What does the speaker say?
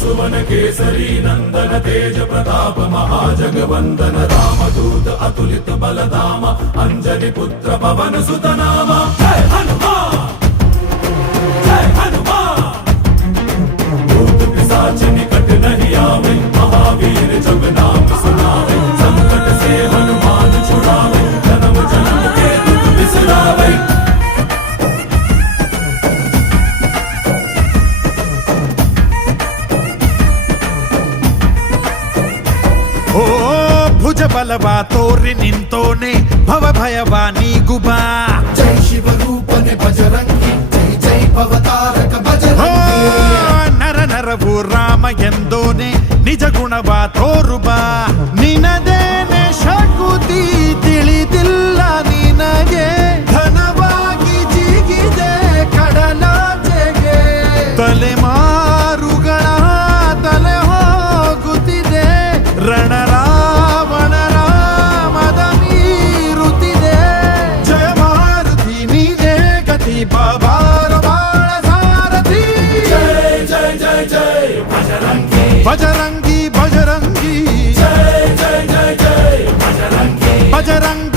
सुवन केसरी नंदन तेज प्रताप महाजगवंदन रामदूत अतुलित बलधाम अंजनी पुत्र पवन सुत नाम जय हनुमान जय हनुमान। भूत पिशाच निकट नहीं आवे महावीर जब नाम सुनावे संकट से हनुमान छुड़ावे जन्म जन्म के दुख बिसरावे। ಓ ಭುಜ ಬಲವಾ ತೋರಿ ನಿಂತೋನೆ ಭವ ಭಯವಾ ನೀಗುಬಾ ಜೈ ಶಿವ ರೂಪನೆ ಬಜರಂಗಿ ಜೈ ಜೈ ಭವತಾರಕ ಬಜರಂಗಿ ನರ ನರವು ರಾಮ ಎಂದೋನೆ ನಿಜ ಗುಣವಾ ತೋರುಬಾ ನಿನದೇನೆ ಶಕುತಿ ತಿಳಿದಿಲ್ಲ ನಿನಗೆ ಘನವಾಗಿ ಜಿಗಿದೆ ಕಡಲಾಚೆಗೆ ತಲೆಮಾರುಗಳ ತಲೆ ಹೋಗುತ್ತಿದೆ ರಣರಾವಣರ ಮದ ಮೀರುತ್ತಿದೆ ಜಯ ಮಾರುತಿ ನೀನೇ ಗತಿ ಬಾಬಾರ ಬಾಳ ಸಾರಥಿ जय जय जय जय बजरंगी ಬಜರಂಗಿ ಬಜರಂಗಿ जय जय जय जय बजरंगी ಬಜರಂಗಿ